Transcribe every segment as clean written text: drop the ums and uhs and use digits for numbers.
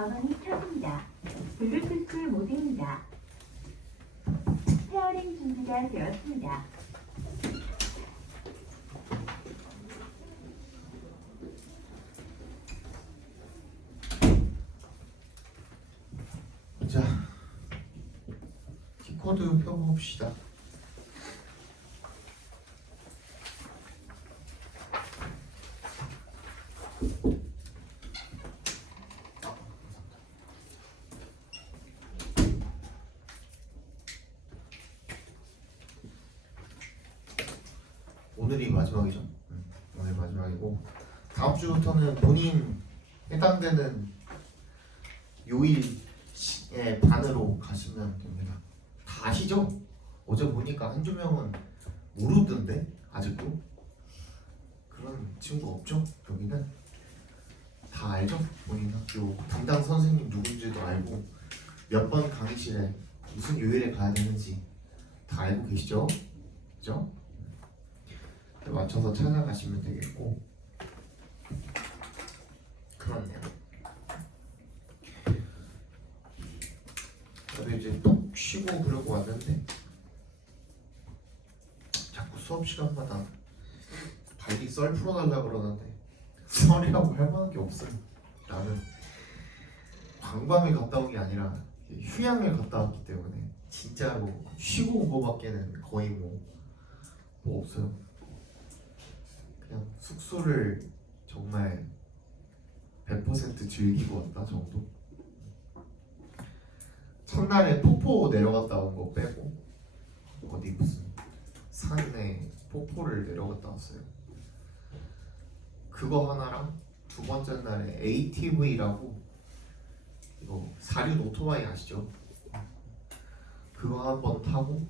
전원이 켜집니다. 블루투스 모드입니다. 페어링 준비가 되었습니다. 자, 키코드 펴봅시다. 오늘이 마지막이죠. 오늘 마지막이고 다음 주부터는 본인 해당되는 요일의 반으로 가시면 됩니다. 다 아시죠? 어제 보니까 한두 명은 모르던데 아직도 그런 친구 없죠? 여기는 다 알죠? 본인 학교 담당 선생님 누군지도 알고 몇 번 강의실에 무슨 요일에 가야 되는지 다 알고 계시죠? 그죠? 맞춰서 찾아가시면 되겠고 그렇네요. 저도 이제 또 쉬고 그러고 왔는데 자꾸 수업 시간마다 발리 썰 풀어달라 그러는데 썰이라고 할 만한 게 없어요. 나는 관광을 갔다 온 게 아니라 휴양을 갔다 왔기 때문에 진짜로 쉬고 온 거밖에는 거의 뭐 없어요. 그냥 숙소를 정말 100% 즐기고 왔다 정도. 첫날에 폭포 내려갔다 온 거 빼고 어디 무슨 산에 폭포를 내려갔다 왔어요. 그거 하나랑 두 번째 날에 ATV라고 이거 사륜 오토바이 아시죠? 그거 한 번 타고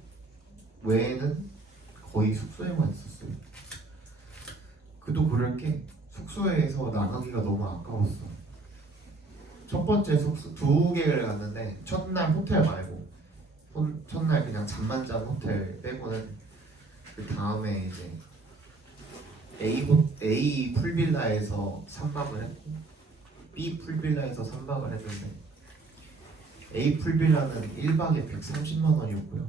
외에는 거의 숙소에만 있었어요. 그도 그럴 게 숙소에서 나가기가 너무 아까웠어. 첫 번째 숙소 두 개를 갔는데 첫날 호텔 말고 첫날 그냥 잠만 잔 호텔 빼고는 그 다음에 이제 A 풀빌라에서 3박을 했고 B 풀빌라에서 3박을 했는데 A 풀빌라는 1박에 130만 원이었고요.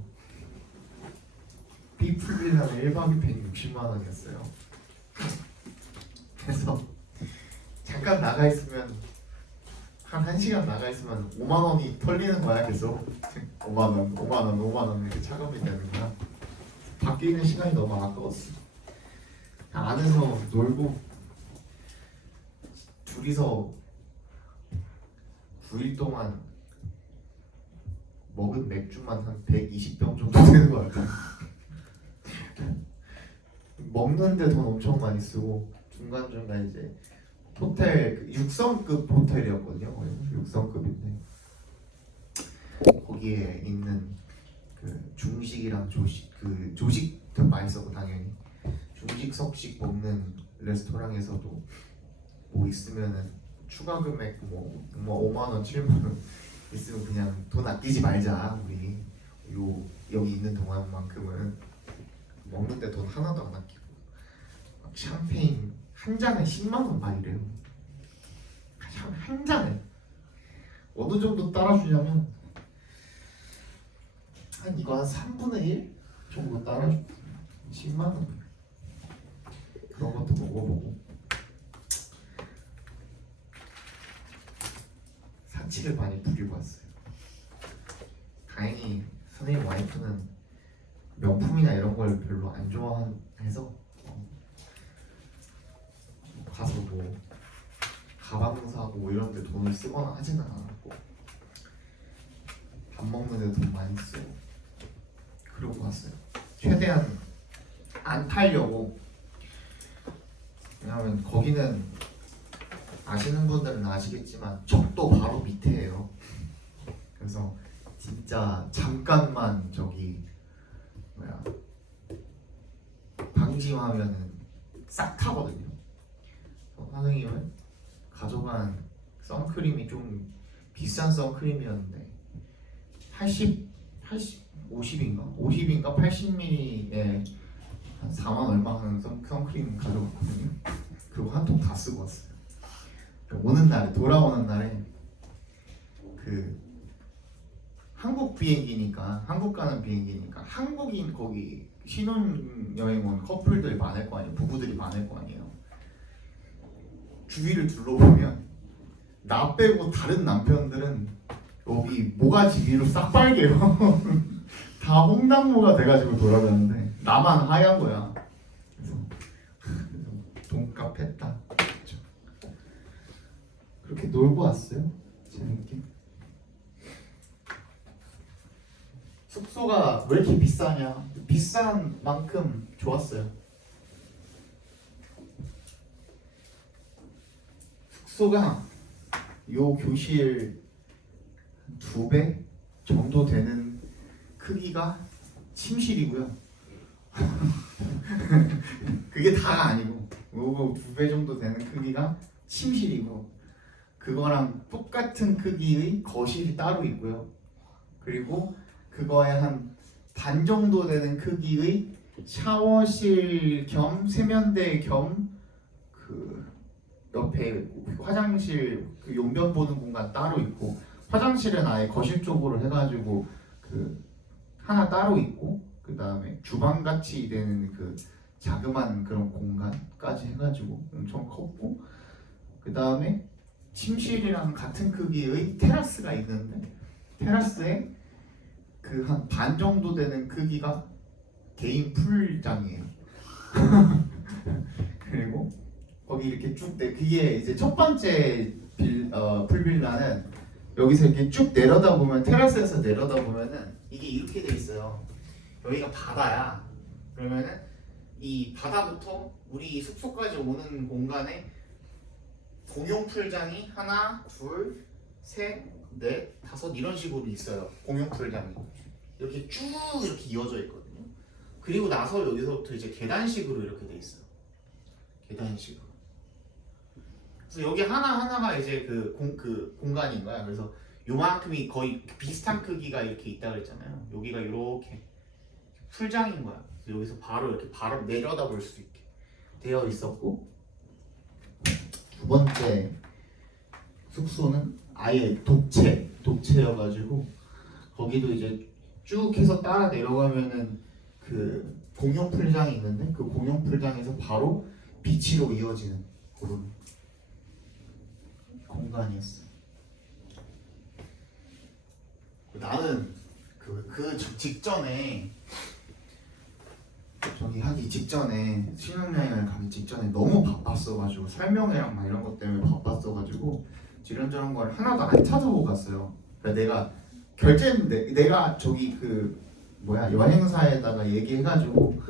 B 풀빌라는 1박에 160만 원이었어요. 그래서 잠깐 나가 있으면 한 1시간 나가 있으면 5만 원이 털리는 거야. 계속 5만 원, 5만 원, 5만 원 이렇게 차감이 되는 거야. 밖에 있는 시간이 너무 아까웠어. 안에서 놀고 둘이서 9일 동안 먹은 맥주만 한 120병 정도 되는 거 같아. 먹는데 돈 엄청 많이 쓰고 중간중간 이제 호텔 6성급 호텔이었거든요. 6성급인데 거기에 있는 그 중식이랑 조식 그 조식도 맛있었고 당연히 중식 석식 먹는 레스토랑에서도 뭐 있으면은 추가 금액 뭐 5만 원 7만 원 있으면 그냥 돈 아끼지 말자 우리 여기 있는 동안만큼은 먹는데 돈 하나도 안 아끼고 막 샴페인 한 잔에 10만 원 막 이래요. 한 잔에 어느 정도 따라주냐면 이거 한 3분의 1 정도 따라주고 10만 원 그런 것도 먹어보고 사치를 많이 부리고 왔어요. 다행히 선생님 와이프는 명품이나 이런 걸 별로 안 좋아해서 가서 뭐 가방 사고 이런 데 돈을 쓰거나 하지는 않았고 밥 먹는 데 돈 많이 쓰고 그러고 왔어요. 최대한 안 타려고. 왜냐면 거기는 아시는 분들은 아시겠지만 적도 바로 밑에예요. 그래서 진짜 잠깐만 저기 방심하면은 싹 타거든요. 선생님은 가져간 선크림이 좀 비싼 선크림이었는데 50인가 80ml에 한 4만 얼마 하는 선크림 가져갔거든요. 그거 한 통 다 쓰고 왔어요. 오는 날에 돌아오는 날에 그 한국 비행기니까 한국 가는 비행기니까 한국인 거기 신혼여행 온 커플들 많을 거 아니에요. 부부들이 많을 거 아니에요. 주위를 둘러보면 나 빼고 다른 남편들은 여기 모가지 위로 싹 빨개요. 다 홍당무가 돼가지고 돌아가는데 나만 하얀 거야. 그래서 돈값했다. 그렇죠. 그렇게 놀고 왔어요. 재밌게. 숙소가 왜 이렇게 비싸냐? 비싼 만큼 좋았어요. 숙소가 요 교실 2배 정도 되는 크기가 침실이고요. 그게 다가 아니고 요거 2배 정도 되는 크기가 침실이고 그거랑 똑같은 크기의 거실이 따로 있고요. 그리고 그거에 한 반 정도 되는 크기의 샤워실 겸 세면대 겸 그 옆에 화장실 그 용변 보는 공간 따로 있고 화장실은 아예 거실 쪽으로 해가지고 그 하나 따로 있고 그 다음에 주방 같이 되는 그 자그만 그런 공간까지 해가지고 엄청 컸고 그 다음에 침실이랑 같은 크기의 테라스가 있는데 테라스에 그 한 반 정도 되는 크기가 개인 풀장이에요. 그리고 거기 이렇게 쭉 그게 이제 첫 번째 풀빌라는 여기서 이렇게 쭉 내려다 보면 테라스에서 내려다 보면은 이게 이렇게 돼 있어요. 여기가 바다야. 그러면은 이 바다부터 우리 숙소까지 오는 공간에 공용 풀장이 하나, 둘, 셋, 넷, 다섯 이런 식으로 있어요. 공용 풀장이 이렇게 쭉 이렇게 이어져 있거든요. 그리고 나서 여기서부터 이제 계단식으로 이렇게 돼 있어요. 계단식으로. 그래서 여기 하나하나가 이제 그 공간인 거야. 그래서 요만큼이 거의 비슷한 크기가 이렇게 있다 그랬잖아요. 여기가 이렇게 풀장인 거야. 그래서 여기서 바로 이렇게 바로 내려다 볼 수 있게 되어 있었고 두 번째 숙소는 아예 독채여가지고 거기도 이제 쭉 해서 따라 내려가면은 그 공용 풀장이 있는데 그 공용 풀장에서 바로 비치로 이어지는 그런 공간이었어요. 나는 그 직전에 저기 하기 직전에 신혼여행을 가기 직전에 너무 바빴어가지고 설명회랑 막 이런 것 때문에 바빴어가지고 이런저런 걸 하나도 안 찾아보고 갔어요. 그러니까 내가 결제는 내가 저기 그 뭐야 여행사에다가 얘기해가지고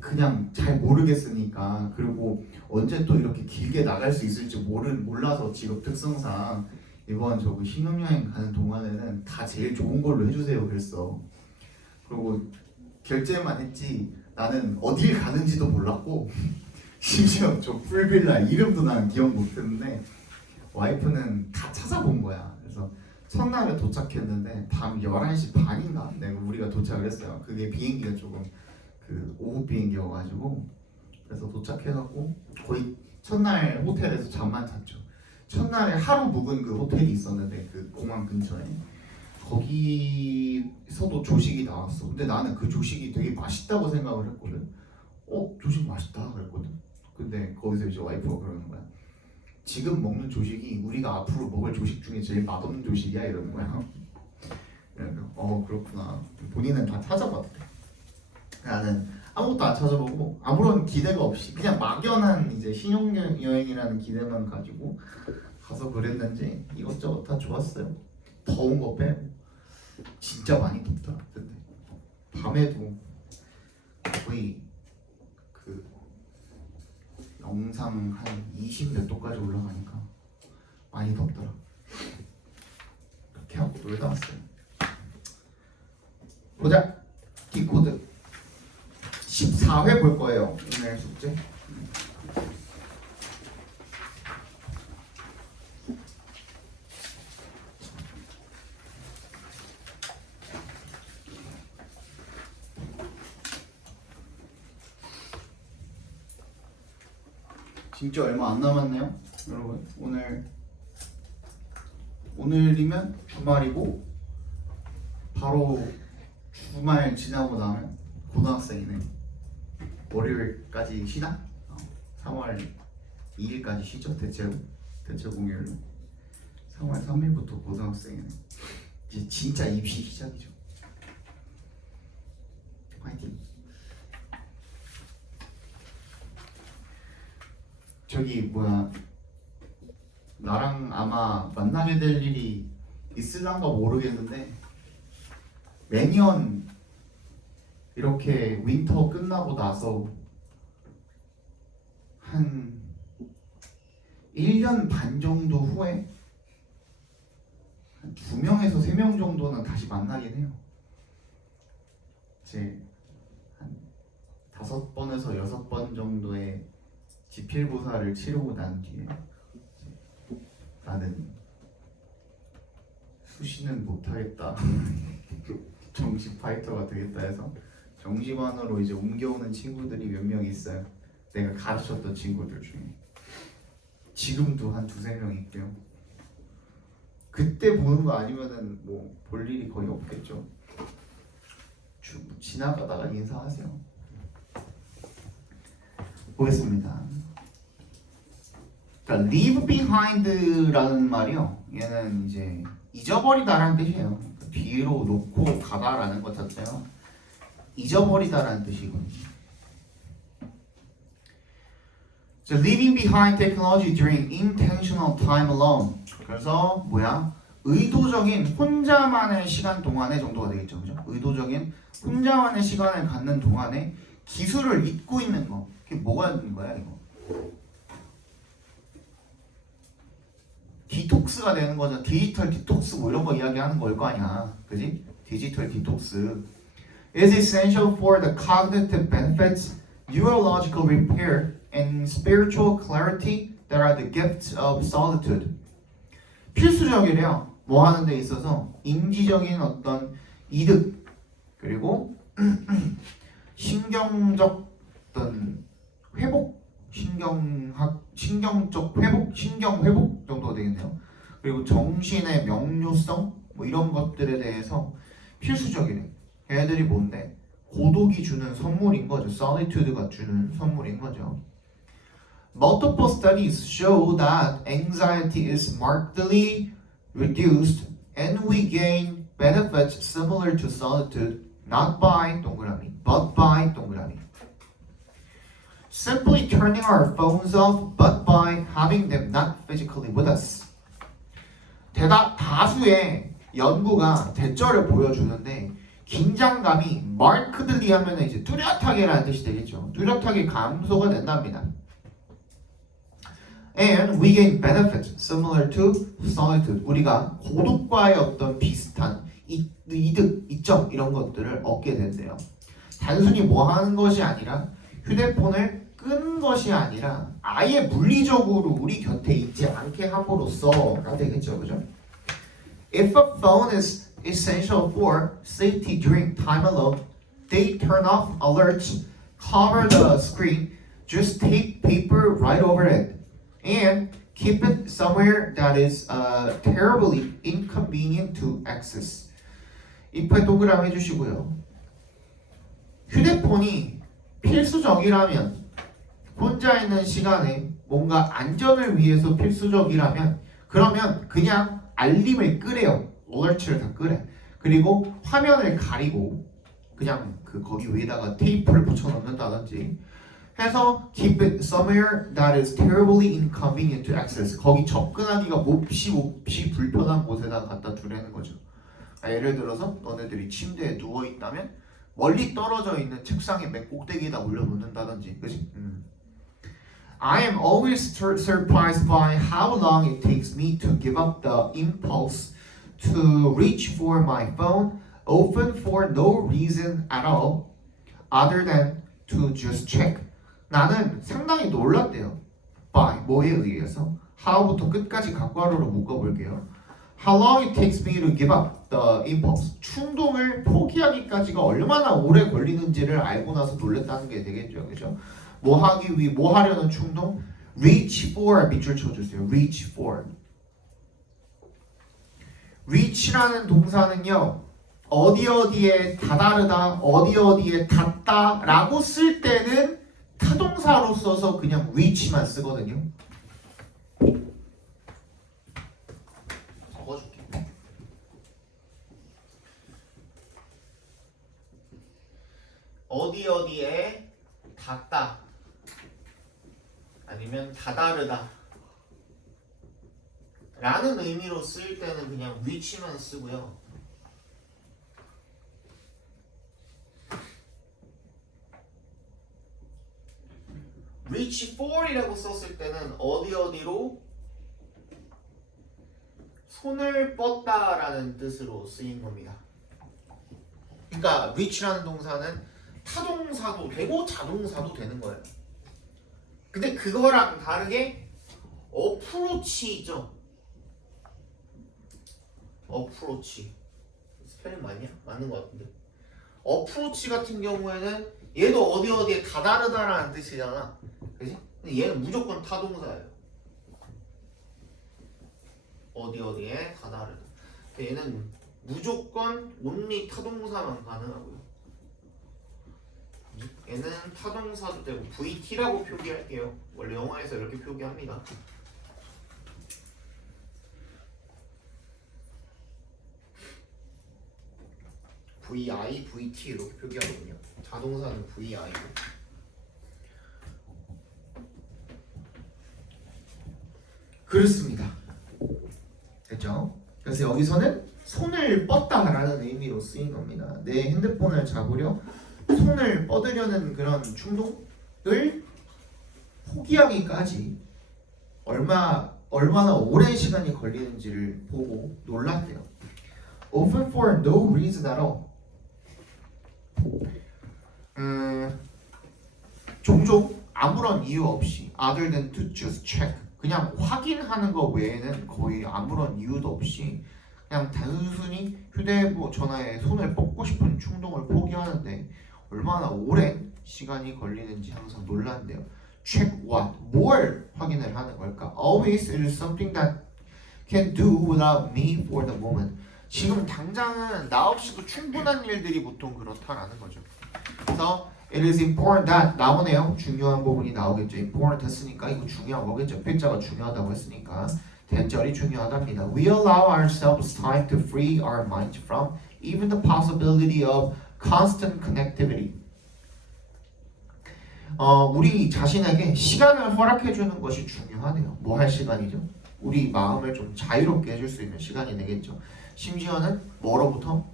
그냥 잘 모르겠으니까 그리고 언제 또 이렇게 길게 나갈 수 있을지 몰라서 직업 특성상 이번 저기 신혼여행 가는 동안에는 다 제일 좋은 걸로 해주세요 그랬어. 그리고 결제만 했지 나는 어딜 가는지도 몰랐고 심지어 저 풀빌라 이름도 나는 기억 못했는데 와이프는 다 찾아본 거야. 그래서 첫날에 도착했는데 밤 11시 반인가 내가 우리가 도착을 했어요. 그게 비행기가 조금 그 오후 비행기여가지고 그래서 도착해갖고 거의 첫날 호텔에서 잠만 잤죠. 첫날에 하루 묵은 그 호텔이 있었는데 그 공항 근처에 거기서도 조식이 나왔어. 근데 나는 그 조식이 되게 맛있다고 생각을 했거든. 조식 맛있다 그랬거든. 근데 거기서 이제 와이프가 그러는 거야. 지금 먹는 조식이 우리가 앞으로 먹을 조식 중에 제일 맛없는 조식이야 이러는 거야. 그래서 그렇구나. 본인은 다 찾아봤대. 나는 아무것도 안 찾아보고 아무런 기대가 없이 그냥 막연한 이제 신혼여행이라는 기대만 가지고 가서 그랬는지 이것저것 다 좋았어요. 더운 거 빼고 진짜 많이 덥더라. 근데 밤에도 거의 그 영상 한 20몇 도까지 올라가니까 많이 덥더라. 그렇게 하고 놀다 왔어요. 보자. 디코드 14회 볼 거예요. 오늘 숙제. 진짜 얼마 안 남았네요, 여러분. 오늘이면 주말이고 바로 주말 지나고 나면 고등학생이네. 월요일까지 쉬나? 3월 2일까지 쉬죠. 대체 공휴일로 3월 3일부터 고등학생이네. 이제 진짜 입시 시작이죠. 화이팅. 저기 뭐야, 나랑 아마 만나게 될 일이 있을란가 모르겠는데 매년 이렇게 윈터 끝나고 나서 한 1년 반 정도 후에 한 2명에서 3명 정도는 다시 만나긴 해요. 이제 한 5번에서 6번 정도의 지필고사를 치르고 난 뒤에 나는 수시는 못하겠다 정시 파이터가 되겠다 해서 정시반으로 이제 옮겨오는 친구들이 몇 명 있어요. 내가 가르쳤던 친구들 중에 지금도 한 2-3명 있고요. 그때 보는 거 아니면은 뭐 볼 일이 거의 없겠죠. 지나가다가 인사하세요. 보겠습니다. 자, leave behind라는 말이요. 얘는 이제 잊어버리다라는 뜻이에요. 뒤로 놓고 가다라는 것 자체요. 잊어버리다라는 뜻이거든요. 자, leaving behind technology during intentional time alone. 그래서 뭐야? 의도적인 혼자만의 시간 동안에 정도가 되겠죠, 그죠? 의도적인 혼자만의 시간을 갖는 동안에 기술을 잊고 있는 거. 그게 뭐가 있는 거야, 이거? 디톡스가 되는 거죠. 디지털 디톡스 뭐 이런 거 이야기하는 걸 거 아니야, 그지? 디지털 디톡스 is essential for the cognitive benefits, neurological repair, and spiritual clarity that are the gifts of solitude. 필수적이래요. 뭐 하는 데 있어서 인지적인 어떤 이득 그리고 신경적 어떤 회복, 신경적 회복, 신경 회복 정도가 되겠네요. 그리고 정신의 명료성 뭐 이런 것들에 대해서 필수적이래. 얘들이 뭔데? 고독이 주는 선물인 거죠. solitude가 주는 선물인 거죠. Multiple studies show that anxiety is markedly reduced and we gain benefits similar to solitude not by 동그라미 but by 동그라미. Simply turning our phones off but by having them not physically with us. 다수의 연구가 대처를 보여주는데 긴장감이 markedly 하면 이제 뚜렷하게라는 뜻이 되겠죠. 뚜렷하게 감소가 된답니다. And we gain benefits similar to solitude. 우리가 고독과의 어떤 비슷한 이득, 이점 이런 것들을 얻게 된대요. 단순히 뭐 하는 것이 아니라 휴대폰을 끄는 것이 아니라 아예 물리적으로 우리 곁에 있지 않게 함으로써가 되겠죠, 그죠? If a phone is essential for safety during time alone, they turn off alerts, cover the screen, just tape paper right over it, and keep it somewhere that is terribly inconvenient to access. if에 동그라미 해주시고요. 휴대폰이 필수적이라면 혼자 있는 시간에 뭔가 안전을 위해서 필수적이라면 그러면 그냥 알림을 끄래요. alert를 다 끄래. 그리고 화면을 가리고 그냥 거기 위에다가 테이프를 붙여 넣는다든지 해서 keep it somewhere that is terribly inconvenient to access. 거기 접근하기가 몹시 불편한 곳에다 갖다 두라는 거죠. 예를 들어서 너네들이 침대에 누워 있다면 멀리 떨어져 있는 책상의 맨 꼭대기에다 올려놓는다든지, 그렇지? I am always surprised by how long it takes me to give up the impulse to reach for my phone, often for no reason at all, other than to just check. 나는 상당히 놀랐대요. by 뭐에 의해서? how부터 끝까지 각괄호로 묶어볼게요. How long it takes me to give up the impulse. 충동을 포기하기까지가 얼마나 오래 걸리는지를 알고 나서 놀랬다는 게 되겠죠, 그죠? 뭐 하려는 충동? reach for 밑줄 쳐주세요. reach for. reach라는 동사는요 어디 어디에 다다르다 어디 어디에 닿다 라고 쓸 때는 타동사로 써서 그냥 reach만 쓰거든요. 적어줄게. 어디 어디에 닿다 아니면 다다르다 라는 의미로 쓸 때는 그냥 reach만 쓰고요. reach for이라고 썼을 때는 어디 어디로 손을 뻗다라는 뜻으로 쓰인 겁니다. 그러니까 reach라는 동사는 타동사도 되고 자동사도 되는 거예요. 근데 그거랑 다르게 approach죠. approach 스펠링 맞냐? 맞는 것 같은데. approach 같은 경우에는 얘도 어디 어디에 다다르다라는 뜻이잖아. 그지? 근데 얘는 무조건 타동사예요. 어디 어디에 다다르다. 얘는 무조건 only 타동사만 가능하고요. 얘는 타동사도 되고 VT라고 표기할게요. 원래 영어에서 이렇게 표기합니다. VI, VT 이렇게 표기하거든요. 자동사는 VI고. 그렇습니다. 됐죠? 그래서 여기서는 손을 뻗다라는 의미로 쓰인 겁니다. 내 핸드폰을 잡으려 손을 뻗으려는 그런 충동을 포기하기까지 얼마나 오랜 시간이 걸리는지를 보고 놀랐대요. Often for no reason at all. 종종 아무런 이유 없이 other than to just check 그냥 확인하는 것 외에는 거의 아무런 이유도 없이 그냥 단순히 휴대전화에 손을 뻗고 싶은 충동을 포기하는데 얼마나 오랜 시간이 걸리는지 항상 놀랐는데요. Check what? 뭘 확인을 하는 걸까? Always it is something that can do without me for the moment. 지금 당장은 나 없이도 충분한 일들이 보통 그렇다라는 거죠. 그래서 it is important that 나오네요. 중요한 부분이 나오겠죠. important 했으니까 이거 중요한 거겠죠. 필자가 중요하다고 했으니까 대절이 중요하답니다. We allow ourselves time to free our mind from even the possibility of constant connectivity. 우리 자신에게 시간을 허락해 주는 것이 중요하네요. 뭐 할 시간이죠? 우리 마음을 좀 자유롭게 해줄 수 있는 시간이 되겠죠. 심지어는 뭐로부터?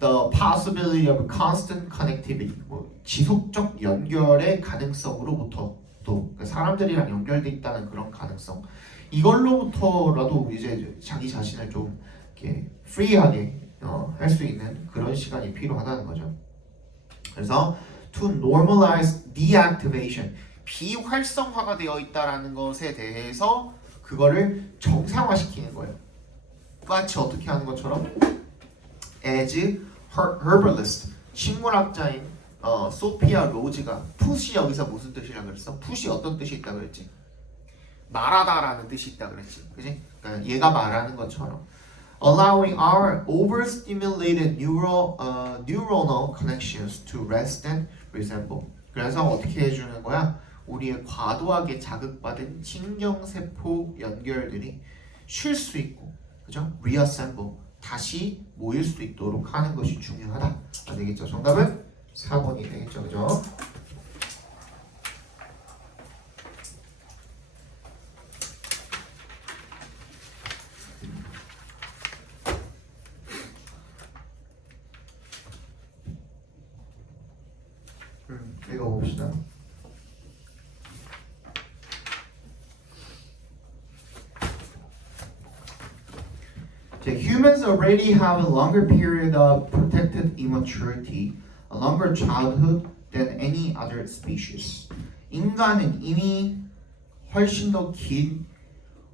The possibility of constant connectivity. 지속적 연결의 가능성으로부터 또 그러니까 사람들이랑 연결돼 있다는 그런 가능성. 이걸로부터라도 이제 자기 자신을 좀 이렇게 프리하게 할 수 있는 그런 시간이 필요하다는 거죠. 그래서 to normalize deactivation 비활성화가 되어 있다라는 것에 대해서 그거를 정상화시키는 거예요. 마치 어떻게 하는 것처럼 as herbalist 식물학자인 소피아 로즈가 푸시 여기서 무슨 뜻이라 그랬어? 푸시 어떤 뜻이 있다 그랬지? 말하다라는 뜻이 있다 그랬지, 그지? 그러니까 얘가 말하는 것처럼 allowing our overstimulated neuronal connections to rest and resemble. 그래서 어떻게 해주는 거야? 우리의 과도하게 자극받은 신경세포 연결들이 쉴 수 있고, 그죠? reassemble 다시 모일 수 있도록 하는 것이 중요하다. 되겠죠? 정답은 4번이 되겠죠, 그죠? 읽어봅시다. Humans already have a longer period of protected immaturity, a longer childhood than any other species. 인간은 이미 훨씬 더 긴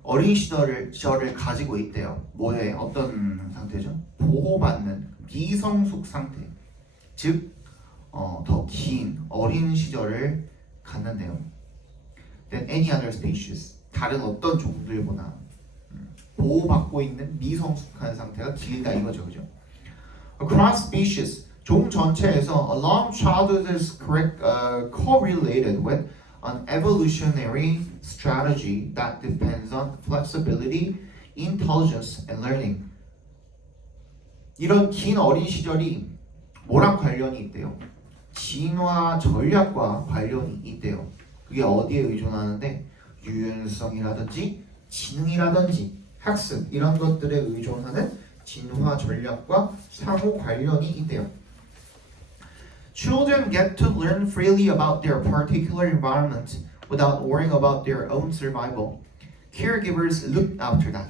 어린 시절을 가지고 있대요. 뭐에 어떤 상태죠? 보호받는 미성숙 상태. 즉 더 긴 어린 시절을 갖는데요. Than any other species. 다른 어떤 종들보다. 보호받고 있는 미성숙한 상태가 길다 이거죠, 그죠? Across species, 종 전체에서 along childhood is correlated with an evolutionary strategy that depends on flexibility, intelligence, and learning. 이런 긴 어린 시절이 뭐랑 관련이 있대요? 진화 전략과 관련이 있대요. 그게 어디에 의존하는데 유연성이라든지 지능이라든지 학습 이런 것들에 의존하는 진화 전략과 상호 관련이 있대요. Children get to learn freely about their particular environment without worrying about their own survival. Caregivers look after that.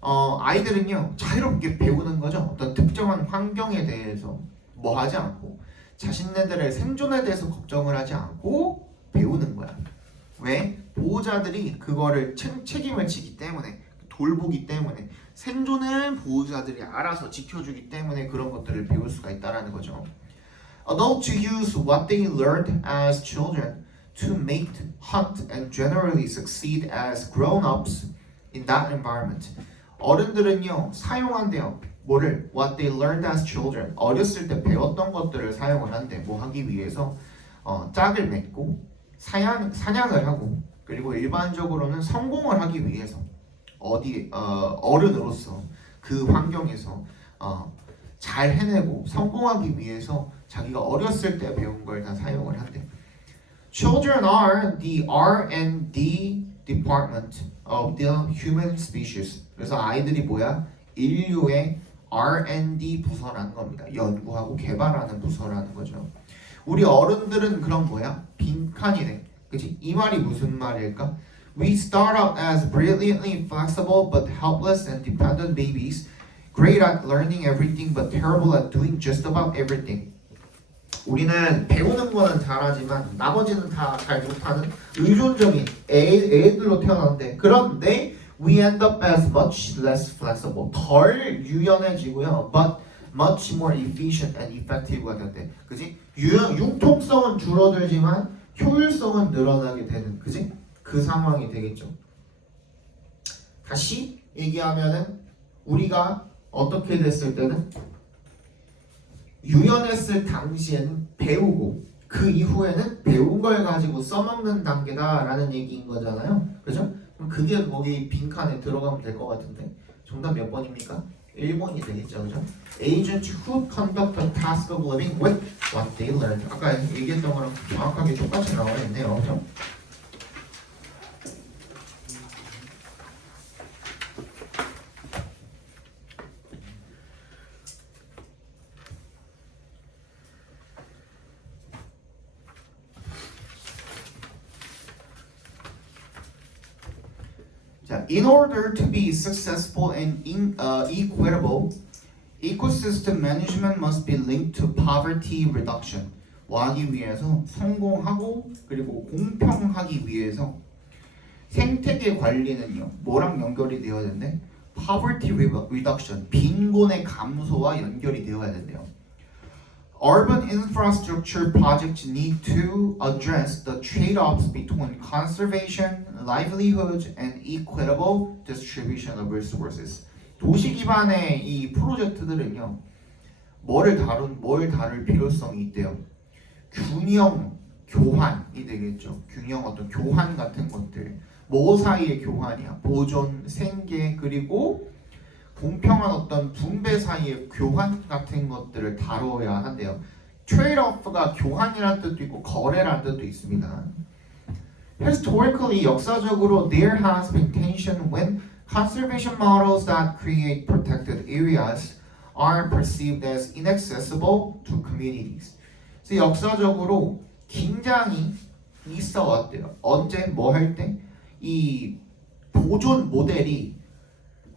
아이들은요 자유롭게 배우는 거죠. 어떤 특정한 환경에 대해서 뭐 하지 않고 자신네들의 생존에 대해서 걱정을 하지 않고 배우는 거야. 왜? 보호자들이 그거를 책임을 지기 때문에 돌보기 때문에 생존은 보호자들이 알아서 지켜주기 때문에 그런 것들을 배울 수가 있다라는 거죠. Adults use what they learned as children to mate, hunt, and generally succeed as grown-ups in that environment. 어른들은요 사용한대요. 뭐를? What they learned as children. 어렸을 때 배웠던 것들을 사용을 한대. 뭐 하기 위해서 짝을 맺고 사냥을 하고 그리고 일반적으로는 성공을 하기 위해서 어른으로서 그 환경에서 잘 해내고 성공하기 위해서 자기가 어렸을 때 배운 걸 다 사용을 한대. Children are the R&D department of the human species. 그래서 아이들이 뭐야? 인류의 R&D 부서라는 겁니다. 연구하고 개발하는 부서라는 거죠. 우리 어른들은 그럼 뭐야? 빈칸이네. 그치? 이 말이 무슨 말일까? We start out as brilliantly flexible but helpless and dependent babies, great at learning everything but terrible at doing just about everything. 우리는 배우는 거는 잘하지만 나머지는 다 잘 못하는 의존적인 애들로 태어났는데 그런데 we end up as much less flexible. 덜 유연해지고요. But much more efficient and effective가 된대. 그지? 융통성은 줄어들지만 효율성은 늘어나게 되는. 그지? 그 상황이 되겠죠. 다시 얘기하면은 우리가 어떻게 됐을 때는 유연했을 당시에는 배우고 그 이후에는 배운 걸 가지고 써먹는 단계다라는 얘기인 거잖아요. 그죠? 그럼 그게 거기 빈칸에 들어가면 될 것 같은데 정답 몇 번입니까? 1번이 되겠죠. 그죠? Agents who conduct the task of living with what they learned. 아까 얘기했던 거랑 정확하게 똑같이 나와 있네요. 그죠? In order to be successful and equitable, ecosystem management must be linked to poverty reduction. 뭐 하기 위해서 성공하고 그리고 공평하기 위해서 생태계 관리는요 뭐랑 연결이 되어야 된대? Poverty reduction, 빈곤의 감소와 연결이 되어야 된대요. Urban infrastructure projects need to address the trade-offs between conservation, livelihood, and equitable distribution of resources. 도시 기반의 이 프로젝트들은요, 뭘 다룰 필요성이 있대요. 균형 교환이 되겠죠. 균형 어떤 교환 같은 것들. 뭐 사이의 교환이야? 보존, 생계, 그리고 공평한 어떤 분배 사이의 교환 같은 것들을 다뤄야 한대요. 트레이드-오프가 교환이라는 뜻도 있고 거래라는 뜻도 있습니다. Historically, 역사적으로 there has been tension when conservation models that create protected areas are perceived as inaccessible to communities. 그래서 역사적으로 긴장이 있어 왔대요. 언제 뭐 할 때? 이 보존 모델이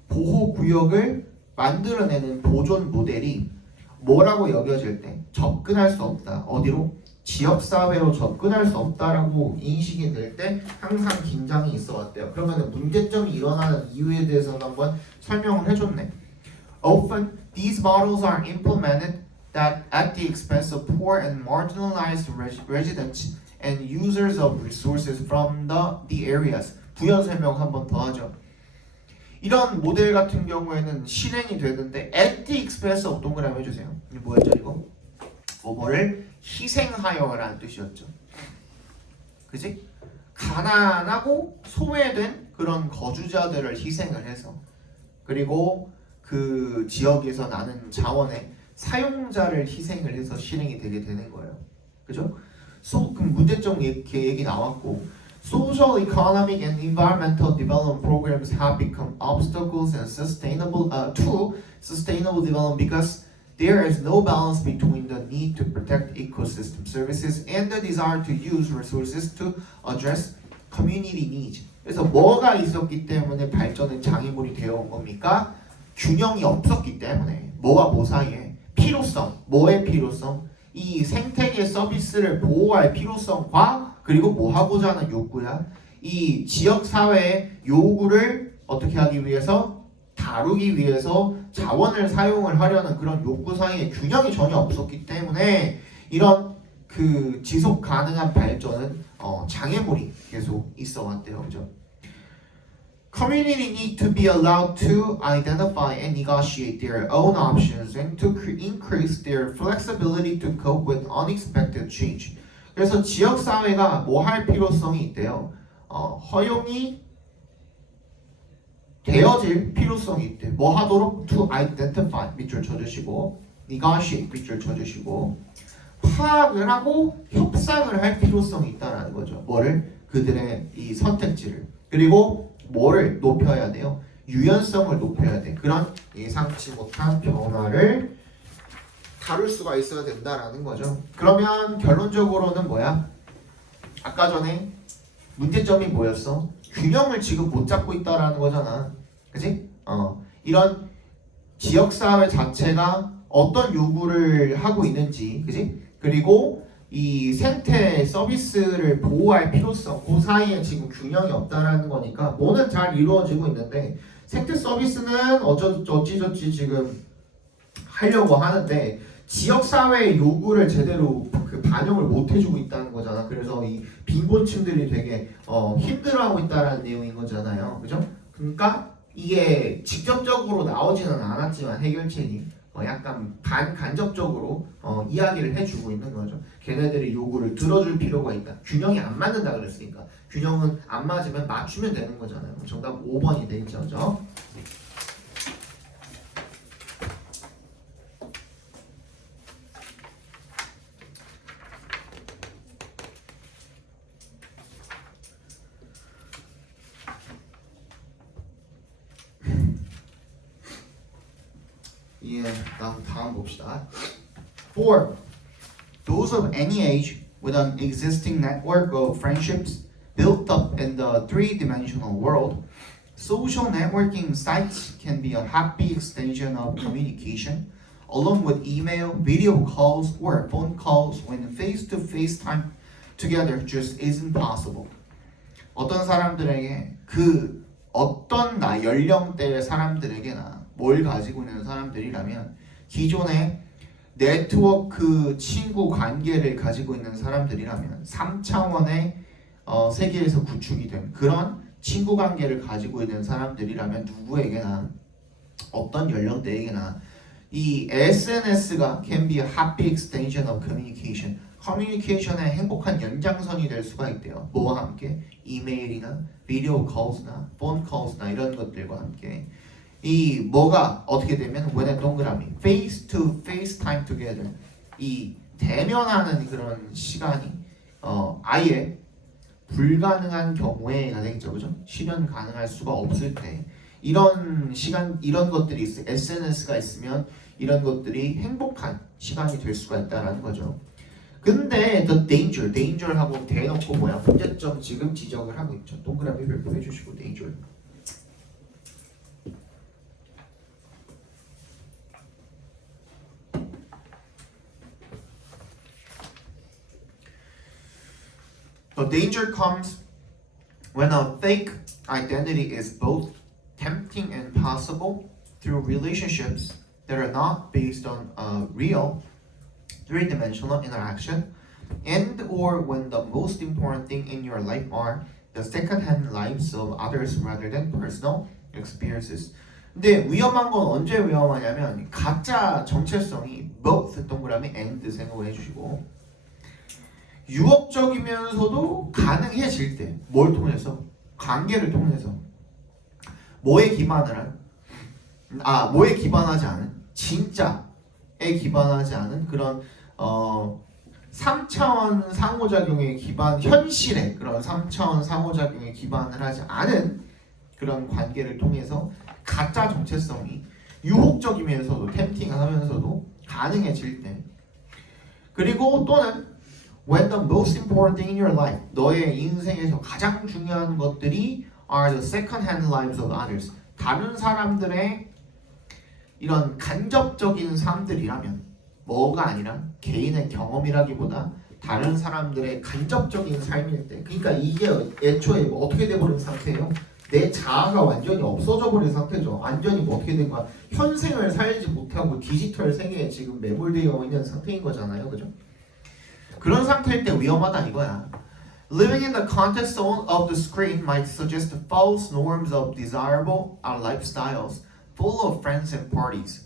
보호구역을 만들어내는 보존 모델이 뭐라고 여겨질 때 접근할 수 없다. 어디로? 지역사회로 접근할 수 없다라고 인식이 될 때 항상 긴장이 있어 왔대요. 그러면 문제점이 일어나는 이유에 대해서는 한번 설명을 해줬네. Often these models are implemented that at the expense of poor and marginalized residents and users of resources from the areas. 부연 설명 한번 더 하죠. 이런 모델 같은 경우에는 실행이 되는데 at the expense of 동그라미 해주세요. 이게 뭐였죠 이거? 뭐를 희생하여라는 뜻이었죠. 그지? 가난하고 소외된 그런 거주자들을 희생을 해서 그리고 그 지역에서 나는 자원의 사용자를 희생을 해서 실행이 되게 되는 거예요. 그죠? 그럼 문제점 얘기 나왔고 Social, economic, and environmental development programs have become obstacles and to sustainable development because there is no balance between the need to protect ecosystem services and the desire to use resources to address community needs. 그래서 뭐가 있었기 때문에 발전은 장애물이 되어 온 겁니까? 균형이 없었기 때문에 뭐와 뭐 사이에 필요성, 뭐의 필요성? 이 생태계 서비스를 보호할 필요성과 그리고 뭐 하고자 하는 욕구야? 이 지역 사회의 요구를 어떻게 하기 위해서 다루기 위해서 자원을 사용을 하려는 그런 욕구 사이에 균형이 전혀 없었기 때문에 이런 그 지속 가능한 발전은 장애물이 계속 있어 왔대요. 그죠? Community need to be allowed to identify and negotiate their own options and to increase their flexibility to cope with unexpected change. 그래서 지역 사회가 뭐 할 필요성이 있대요. 허용이 되어질 필요성이 있대. 뭐 하도록? To identify 밑줄 쳐주시고 negotiate 밑줄 쳐주시고 파악을 하고 협상을 할 필요성이 있다라는 거죠. 뭐를? 그들의 이 선택지를. 그리고 뭐를 높여야 돼요? 유연성을 높여야 돼. 그런 예상치 못한 변화를 다룰 수가 있어야 된다라는 거죠. 그러면 결론적으로는 뭐야? 아까 전에 문제점이 뭐였어? 균형을 지금 못 잡고 있다라는 거잖아. 그치? 이런 지역사회 자체가 어떤 요구를 하고 있는지, 그치? 그리고 이 생태 서비스를 보호할 필요성, 그 사이에 지금 균형이 없다라는 거니까 뭐는 잘 이루어지고 있는데 생태 서비스는 어찌저찌 지금 하려고 하는데 지역사회의 요구를 제대로 그 반영을 못 해주고 있다는 거잖아. 그래서 이 빈곤층들이 되게 힘들어하고 있다는 내용인 거잖아요. 그죠? 그러니까 이게 직접적으로 나오지는 않았지만 해결책이 약간 반간접적으로 이야기를 해주고 있는 거죠. 걔네들의 요구를 들어줄 필요가 있다. 균형이 안 맞는다 그랬으니까 균형은 안 맞으면 맞추면 되는 거잖아요. 정답 5번이 되죠. 그죠? 예, 다음 봅시다. 4. Those of any age with an existing network of friendships built up in the three-dimensional world, social networking sites can be a happy extension of communication, along with email, video calls, or phone calls when face-to-face time together just isn't possible. 어떤 사람들에게 어떤 연령대의 사람들에게나 뭘 가지고 있는 사람들이라면 기존의 네트워크 친구 관계를 가지고 있는 사람들이라면 3차원의 세계에서 구축이 된 그런 친구 관계를 가지고 있는 사람들이라면 누구에게나 어떤 연령대에게나 이 SNS가 can be a happy extension of communication. 커뮤니케이션의 행복한 연장선이 될 수가 있대요. 뭐와 함께? 이메일이나 비디오 콜스나 폰 콜스나 이런 것들과 함께 이 뭐가 어떻게 되면 when 동그라미 face to face time together 이 대면하는 그런 시간이 아예 불가능한 경우에가 되겠죠. 그죠? 실현 가능할 수가 없을 때 이런 시간 이런 것들이 있어 SNS가 있으면 이런 것들이 행복한 시간이 될 수가 있다라는 거죠. 근데 the danger하고 대놓고 뭐야 문제점 지금 지적을 하고 있죠. 동그라미 별표 해주시고 danger. The danger comes when a fake identity is both tempting and possible through relationships that are not based on a real three-dimensional interaction, and or when the most important thing in your life are the second-hand lives of others rather than personal experiences. 근데 위험한 건 언제 위험하냐면 가짜 정체성이 both 동그라미 and 생각을 해주시고 유혹적이면서도 가능해질 때 뭘 통해서? 관계를 통해서 뭐에 기반하지 않은 진짜에 기반하지 않은 그런 3차원 상호작용에 기반 현실의 그런 3차원 상호작용에 기반을 하지 않은 그런 관계를 통해서 가짜 정체성이 유혹적이면서도 템팅하면서도 가능해질 때 그리고 또는 when the most important thing in your life 너의 인생에서 가장 중요한 것들이 are the second-hand lives of others 다른 사람들의 이런 간접적인 삶들이라면 뭐가 아니라 개인의 경험이라기보다 다른 사람들의 간접적인 삶일 때 그러니까 이게 애초에 뭐 어떻게 돼버린 상태예요? 내 자아가 완전히 없어져 버린 상태죠. 완전히 뭐 어떻게 된 거야? 현생을 살지 못하고 디지털 세계에 지금 매몰되어 있는 상태인 거잖아요. 그죠? 그런 상태일 때 위험하다 이거야. Living in the context of the screen might suggest false norms of desirable lifestyles full of friends and parties.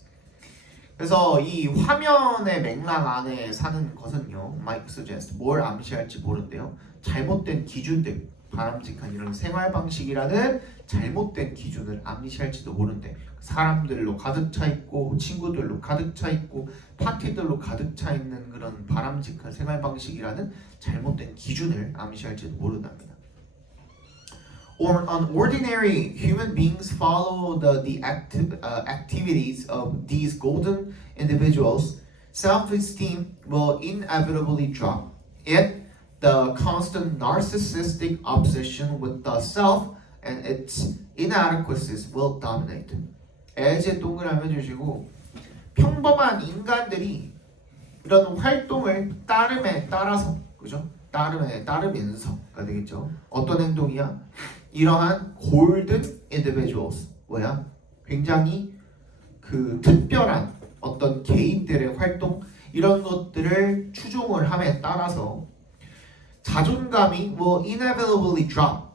그래서 이 화면의 맥락 안에 사는 것은요, might suggest 뭘 암시할지 모른대요. 잘못된 기준들, 바람직한 이런 생활 방식이라는 잘못된 기준을 암시할지도 모른대. 사람들로 가득 차 있고 친구들로 가득 차 있고 파티들로 가득 차 있는 그런 바람직한 생활 방식이라는 잘못된 기준을 암시할지도 모른답니다. Or unordinary human beings follow the activities of these golden individuals, self-esteem will inevitably drop. Yet the constant narcissistic obsession with the self and its inadequacies will dominate. as에 동그라미 해주시고 평범한 인간들이 이런 활동을 따름에 따라서 그죠? 따르면서가 되겠죠. 어떤 행동이야? 이러한 골든 individuals 뭐야? 굉장히 그 특별한 어떤 개인들의 활동 이런 것들을 추종을 함에 따라서 자존감이 will inevitably drop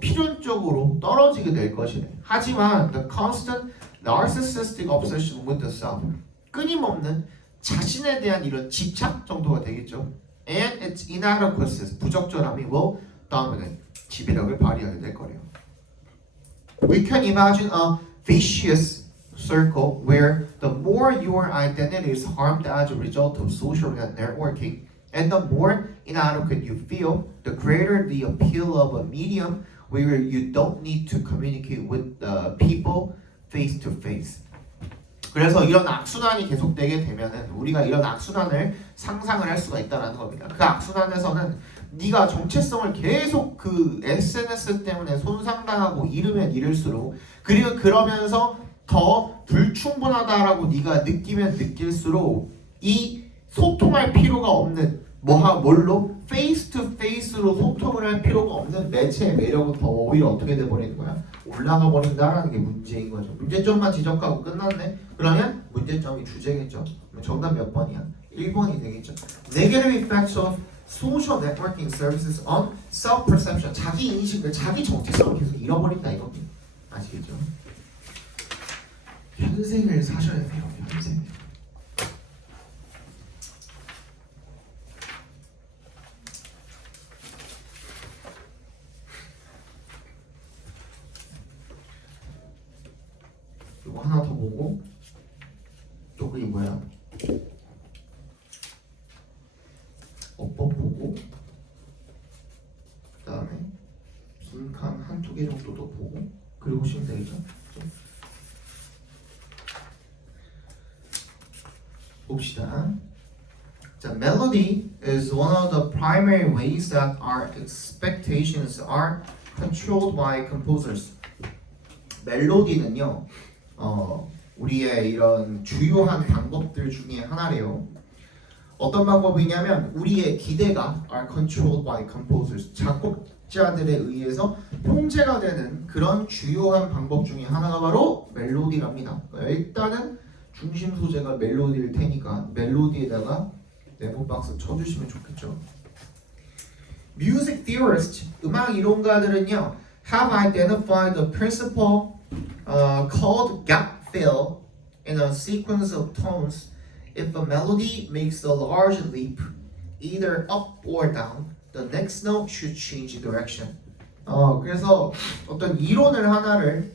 필연적으로 떨어지게 될 것이래. 하지만 the constant narcissistic obsession with the self 끊임없는 자신에 대한 이런 집착 정도가 되겠죠. And its inadequacies 부적절함이 will dominate 지배력을 발휘하게 될 거래요. We can imagine a vicious circle where the more your identity is harmed as a result of social networking and the more inadequate you feel, the greater the appeal of a medium where you don't need to communicate with people face to face. 그래서 이런 악순환이 계속되게 되면은 우리가 이런 악순환을 상상을 할 수가 있다는 겁니다. 그 악순환에서는 네가 정체성을 계속 그 SNS 때문에 손상당하고 잃으면 잃을수록 그리고 그러면서 더 불충분하다라고 네가 느끼면 느낄수록 이 소통할 필요가 없는 뭘로? 페이스 투 페이스로 소통을 할 필요가 없는 매체의 매력은 더 오히려 어떻게 돼버리는 거야? 올라가 버린다라는 게 문제인 거죠. 문제점만 지적하고 끝났네? 그러면 문제점이 주제겠죠. 정답 몇 번이야? 1번이 되겠죠. Negative effects of social networking services on self-perception. 자기 인식을, 자기 정체성을 계속 잃어버린다 이겁니다. 아시겠죠? 현생을 사셔야 돼요. 현생. 이거 하나 더 보고 또 그게 뭐야? 어법 보고 그 다음에 빈칸 한두 개 정도 더 보고 그리고 쉬면 되겠죠? 봅시다. 자, melody is one of the primary ways that our expectations are controlled by composers. 멜로디는요, 우리의 이런 주요한 방법들 중에 하나래요. 어떤 방법이냐면 우리의 기대가 are controlled by composers. 작곡자들에 의해서 통제가 되는 그런 주요한 방법 중에 하나가 바로 멜로디랍니다. 일단은 중심 소재가 멜로디일 테니까 멜로디에다가 네모 박스 쳐주시면 좋겠죠. Music theorists, 음악 이론가들은요, have identified the principal called gap fill in a sequence of tones. If a melody makes a large leap, either up or down, the next note should change direction. 그래서 어떤 이론을 하나를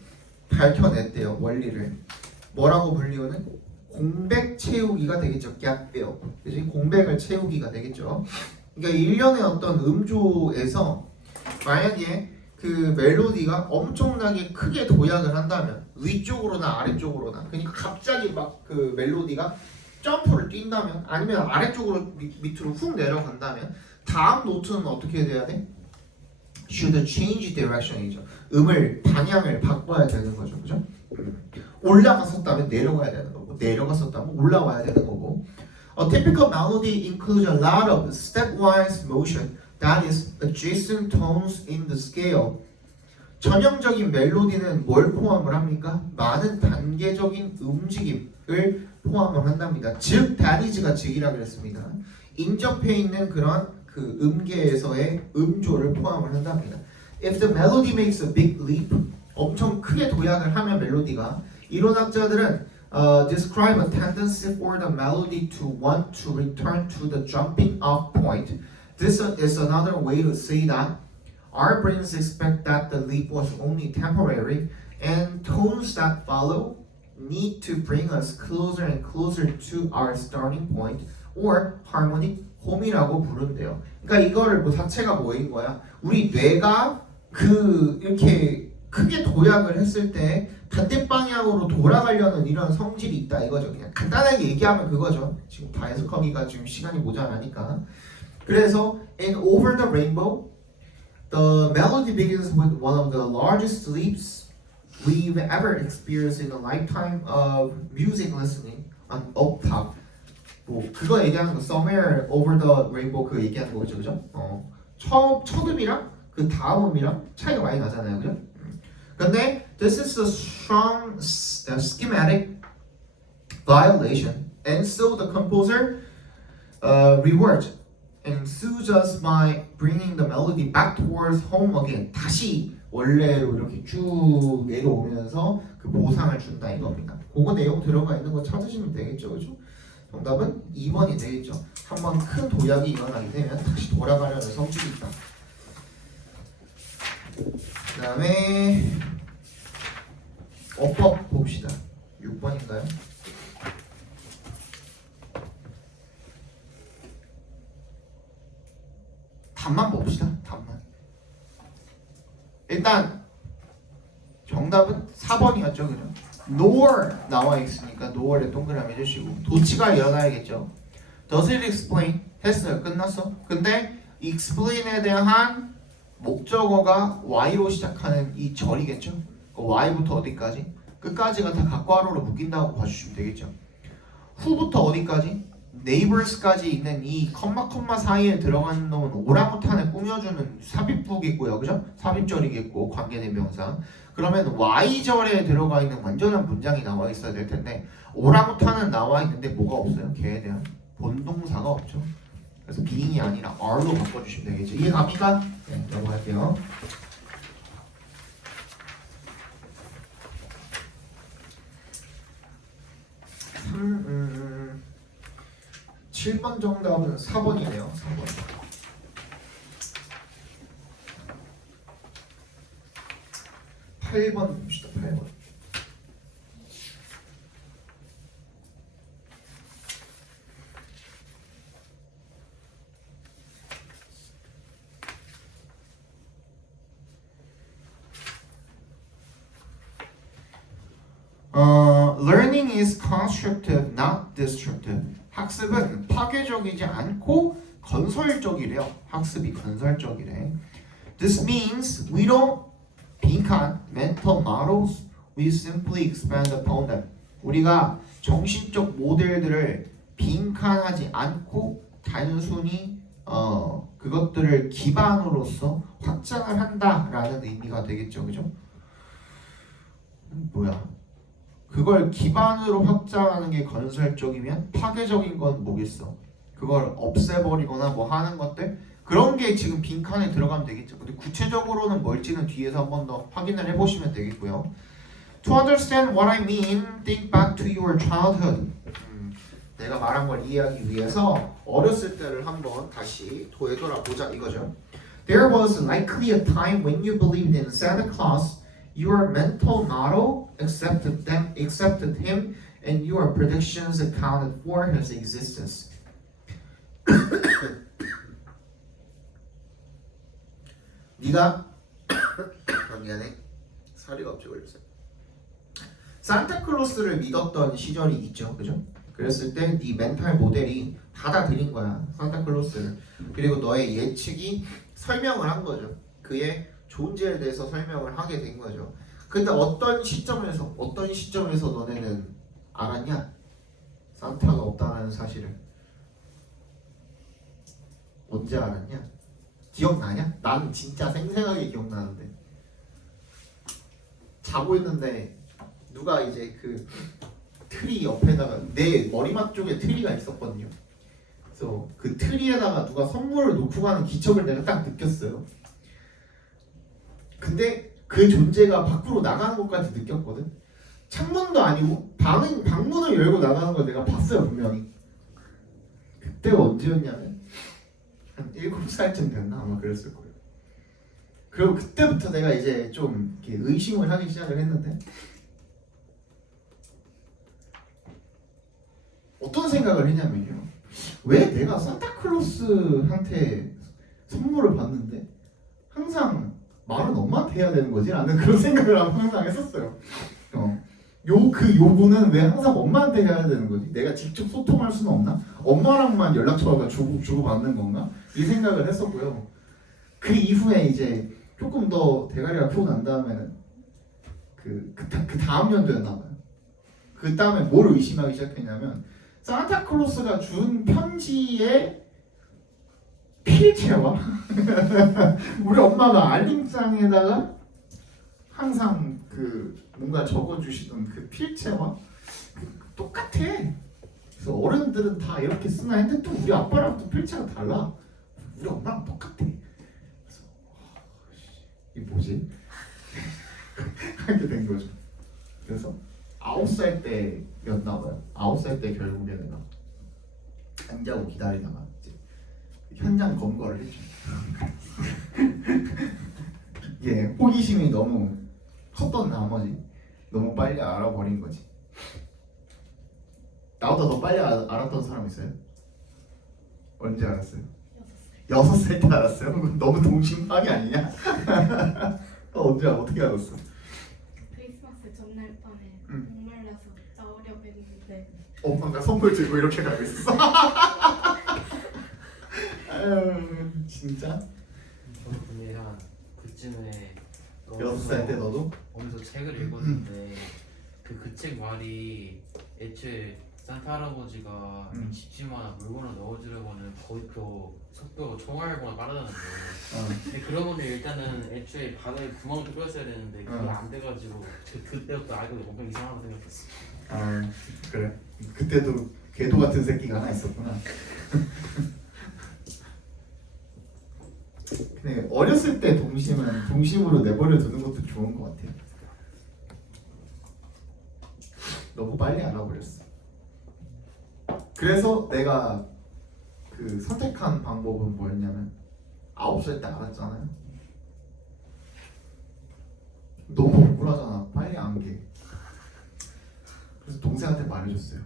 밝혀냈대요. 원리를. 뭐라고 불리우는? 공백 채우기가 되겠죠. gap fill. 그지? 공백을 채우기가 되겠죠. 그러니까 일련의 어떤 음조에서 만약에 그 멜로디가 엄청나게 크게 도약을 한다면 위쪽으로나 아래쪽으로나 그러니까 갑자기 막 그 멜로디가 점프를 뛴다면 아니면 아래쪽으로 밑으로 훅 내려간다면 다음 노트는 어떻게 돼야 돼? should change direction이죠. 방향을 바꿔야 되는 거죠. 그죠? 올라갔었다면 내려가야 되는 거고 내려갔었다면 올라와야 되는 거고 A typical melody includes a lot of stepwise motion that is adjacent tones in the scale. 전형적인 멜로디는 뭘 포함을 합니까? 많은 단계적인 움직임을 포함을 한답니다. 즉, that is가 즉이라 그랬습니다. 인접해 있는 그런 그 음계에서의 음조를 포함을 한답니다. If the melody makes a big leap, 엄청 크게 도약을 하면 멜로디가 이론학자들은 describe a tendency for the melody to want to return to the jumping off point. This is another way to say that our brains expect that the leap was only temporary, and tones that follow need to bring us closer and closer to our starting point, or harmonic home이라고 부른대요. 그러니까 이거를 뭐 자체가 뭐인 거야? 우리 뇌가 그 이렇게 크게 도약을 했을 때 반대 방향으로 돌아가려는 이런 성질이 있다 이거죠. 그냥 간단하게 얘기하면 그거죠. 지금 다 해석하기가 지금 시간이 모자라니까. 그래서 in Over the Rainbow, the melody begins with one of the largest leaps we've ever experienced in a lifetime of music listening on octave. 뭐 그거 얘기하는 거 Somewhere Over the Rainbow 그 얘기하는 거죠, 그죠? 첫 음이랑 그 다음 음이랑 차이가 많이 나잖아요, 그죠? 근데 this is a strong schematic violation, and so the composer rewards and soothes us by bringing the melody back towards home again. 다시 원래로 이렇게 쭉 내려오면서 그 보상을 준다 이겁니다. 그거 내용 들어가 있는 거 찾으시면 되겠죠, 그죠? 정답은 2번이 되겠죠. 한번 큰 도약이 일어나게 되면 다시 돌아가려는 성질이 있다. 그 다음에 어법 봅시다. 6번인가요? 답만 봅시다. 답만. 일단 정답은 4번이었죠. 그죠? nor 나와 있으니까 nor에 동그라미 해주시고 도치가 일어나야겠죠. Does it explain? 했어요. 끝났어. 근데 explain에 대한 목적어가 y로 시작하는 이 절이겠죠. y부터 어디까지? 끝까지가 다 각괄호로 묶인다고 봐주시면 되겠죠. who부터 어디까지? neighbors까지 있는 이 컴마 사이에 들어가는 놈은 오랑우탄을 꾸며주는 삽입부겠고요. 그죠? 삽입절이겠고 관계대명사. 그러면 y절에 들어가 있는 완전한 문장이 나와 있어야 될 텐데 오랑우탄은 나와 있는데 뭐가 없어요? 걔에 대한 본동사가 없죠. 그래서 being이 아니라 are로 바꿔주시면 되겠죠. 이해갑니까? 네, 넘어갈게요. 음. 7번 정답은 4번이네요. 4번. 8번 봅시다. 8번. Learning is constructive, not destructive. 학습은 파괴적이지 않고 건설적이래요. 학습이 건설적이래. This means we don't 빈칸 mental models, we simply expand upon them. 우리가 정신적 모델들을 빈칸하지 않고 단순히 그것들을 기반으로서 확장을 한다라는 의미가 되겠죠, 그죠? 뭐야? 그걸 기반으로 확장하는 게 건설적이면 파괴적인 건 뭐겠어? 그걸 없애버리거나 뭐 하는 것들 그런 게 지금 빈칸에 들어가면 되겠죠. 근데 구체적으로는 뭘지는 뒤에서 한 번 더 확인을 해보시면 되겠고요. To understand what I mean, think back to your childhood. 내가 말한 걸 이해하기 위해서 어렸을 때를 한번 다시 되돌아보자 이거죠. There was likely a time when you believed in Santa Claus. Your mental model accepted him, and your predictions accounted for his existence. 네가 미안해 살이 갑자기 걸렸어요. 산타클로스를 믿었던 시절이 있죠, 그죠? 그랬을 때 네 멘탈 모델이 받아들인 거야, 산타클로스를. 그리고 너의 예측이 설명을 한 거죠. 그의 존재에 대해서 설명을 하게 된 거죠. 근데 어떤 시점에서 너네는 알았냐? 산타가 없다는 사실을. 언제 알았냐? 기억나냐? 난 진짜 생생하게 기억나는데, 자고 있는데 누가 이제 그 트리 옆에다가 내 머리맡 쪽에 트리가 있었거든요. 그래서 그 트리에다가 누가 선물을 놓고 가는 기척을 내가 딱 느꼈어요. 근데 그 존재가 밖으로 나가는 것까지 느꼈거든. 창문도 아니고 방문을 열고 나가는 걸 내가 봤어요, 분명히. 그때가 언제였냐면 한 7살쯤 됐나 아마 그랬을 거예요. 그리고 그때부터 내가 이제 좀 이렇게 의심을 하기 시작을 했는데, 어떤 생각을 했냐면요, 왜 내가 산타클로스한테 선물을 받는데 항상 말은 엄마한테 해야 되는 거지? 라는 그런 생각을 항상 했었어요. 그 요구는 왜 항상 엄마한테 해야 되는 거지? 내가 직접 소통할 수는 없나? 엄마랑만 연락처가 주고받는 건가? 이 생각을 했었고요. 그 이후에 이제 조금 더 대가리가 크고 난 다음에는 그 다음 연도였나 봐요. 그 다음에 뭘 의심하기 시작했냐면, 산타클로스가 준 편지의 필체와 우리 엄마가 알림장에다가 항상 그 뭔가 적어주시던 그 필체와 똑같아. 그래서 어른들은 다 이렇게 쓰나 했는데 또 우리 아빠랑 또 필체가 달라. 우리 엄마랑 똑같아. 그래서 이게 뭐지? 하게 된 거죠. 그래서 9살 때였나 봐요. 9살 때 결국에 내가 안 자고 기다리다가 이제 현장 검거를 했죠. 예, 호기심이 너무 컸던 나머지 너무 빨리 알아버린 거지. 나보다 더 빨리 알았던 사람 있어요? 언제 알았어요? 6살 때 알았어요? 너무 동심파기 아니냐? 언제 어떻게 알았어? 크리스마스 전날 밤에 목말 나서 나오려고 했는데 엄마가 선물 들고 이렇게 가고 있었어. 아유, 진짜? 저도 근데 한 그쯤에 6살 때 너도? 어디서 책을 읽었는데 그 책 말이 애초에 산타 할아버지가 집집마다 물건을 넣어주려고는 거의 그 속도가 총알보다 빠르다는 거예요. 근데 그러고 보니 일단은 애초에 바다에 구멍을 뚫었어야 되는데 그게 안 돼가지고 그때부터 알고 뭔가 이상하다 생각했어. 아, 그래. 그때도 궤도 같은 새끼가 하나 있었구나. 근데 어렸을 때 동심은 동심으로 내버려 두는 것도 좋은 것 같아요. 너무 빨리 알아버렸어. 그래서 내가 그 선택한 방법은 뭐였냐면 9살 때 알았잖아요. 너무 억울하잖아. 빨리 안 게. 그래서 동생한테 말해줬어요.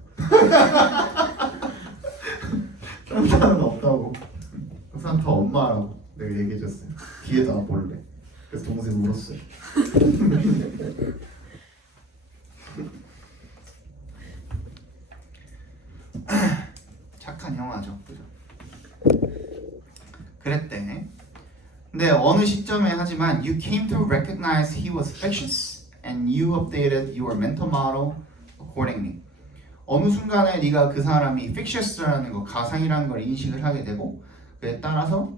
산타는 없다고. 산타 엄마라고 내가 얘기해줬어요. 뒤에다 볼래. 그래서 동생 울었어요. 착한 형아죠, 그죠? 그랬대. 근데 어느 시점에 하지만 you came to recognize he was fictitious and you updated your mental model accordingly. 어느 순간에 네가 그 사람이 fictious라는 거, 가상이라는 걸 인식을 하게 되고 그에 따라서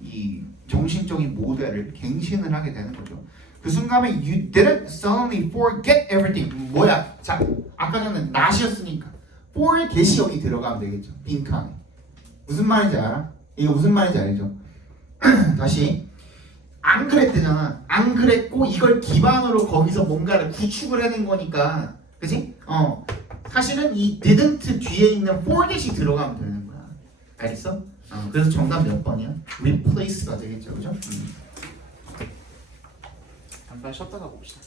이 정신적인 모델을 갱신을 하게 되는 거죠. 그 순간에 you didn't suddenly forget everything. 뭐야? 자, 아까 전에 not이었으니까 forget이 여기 들어가면 되겠죠. 빈칸에. 무슨 말인지 알아? 이거 무슨 말인지 알죠? 다시 안 그랬대잖아. 안 그랬고 이걸 기반으로 거기서 뭔가를 구축을 해낸 거니까, 그지? 사실은 이 didn't 뒤에 있는 forget이 들어가면 되는 거야. 알겠어? 그래서 정답 몇 번이야? replace가 되겠죠, 그죠? 잠깐 쉬었다가 봅시다.